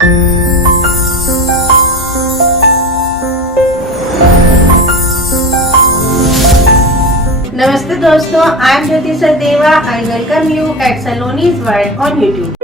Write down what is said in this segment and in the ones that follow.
नमस्ते दोस्तों, I am Jyoti Sachdeva and welcome you at Saloni's World on YouTube.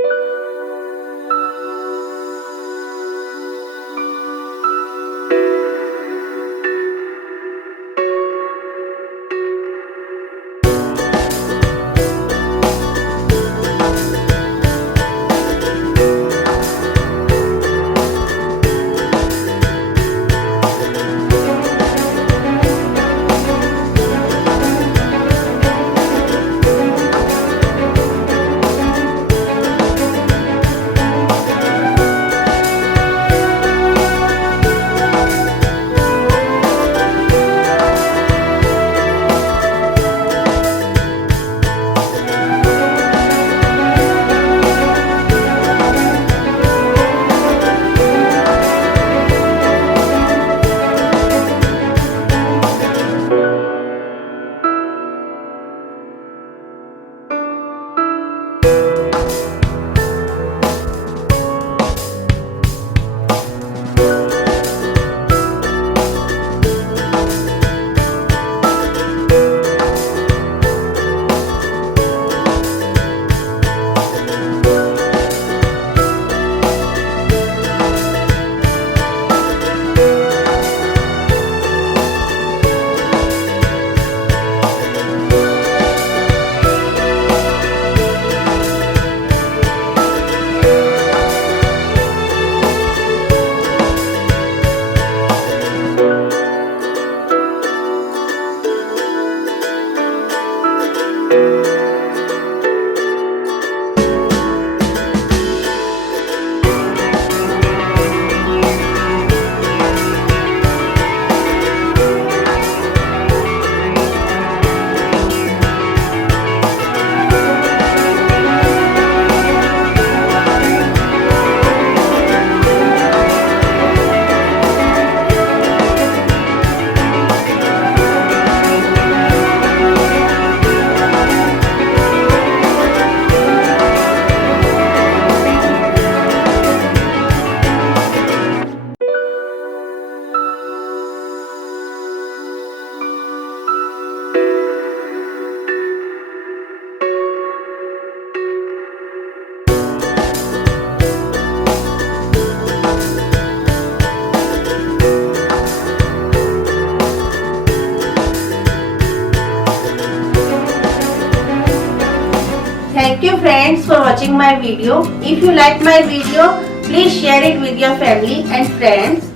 Thank you friends for watching my video. If you like my video, please share it with your family and friends.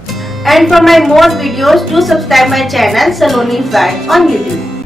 And for my more videos, do subscribe my channel Saloni's World on YouTube.